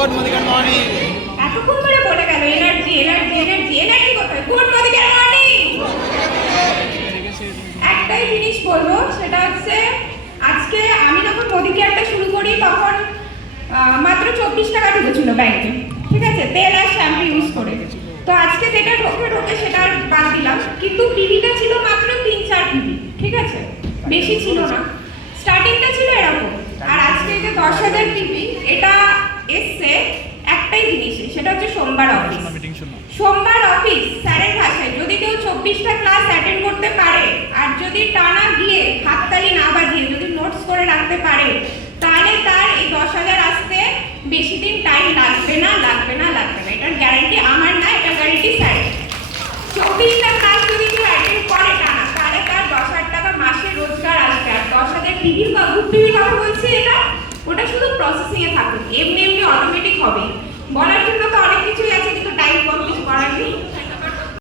Good morning. এতক্ষণ ধরে বলে গেল এনার্জি এনার্জি এনার্জি এনার্জি কোথায়? Good morning. একটাই জিনিস বলবো, সেটা হচ্ছে আজকে আমি যখন মোদি কেয়ারটা শুরু করি তখন মাত্র 24 টাকা ঢুকেছিল ব্যাংকে, ঠিক আছে, তেল আর শ্যাম্পু ইউজ করে। তো আজকে যেটা ঢোকে সেটা আর বাদ দিলাম, কিন্তু টিভিটা ছিল মাত্র 3-4 টিভি, ঠিক আছে, বেশি ছিল না। স্টার্টিংটা ছিল এরকম। আর আজকে যে 10,000 টিভি, এটা এসছে একটাই জিনিসে, সেটা হচ্ছে সোমবার অফিস। সোমবার অফিস স্যারের ভাষায় যদি কেউ 24টা ক্লাস অ্যাটেন্ড করতে পারে আর যদি টানা গিয়ে হাততালি না বাজিয়ে যদি নোটস করে রাখতে পারে, তাহলে তার এই 10,000 আসতে বেশি দিন টাইম লাগবে না। এটার গ্যারান্টি আমার না, এটা গ্যারান্টি স্যারের। 24টা ক্লাস যদি কেউ অ্যাটেন্ড করে টানা, তাহলে তার 10,000 টাকা মাসে রোজগার আসবে। আর 10,000 টিভির কথা বলছি, এটা ওটা শুধু প্রসেসিং এ থাকুক, এমনি অটোমেটিক হবে।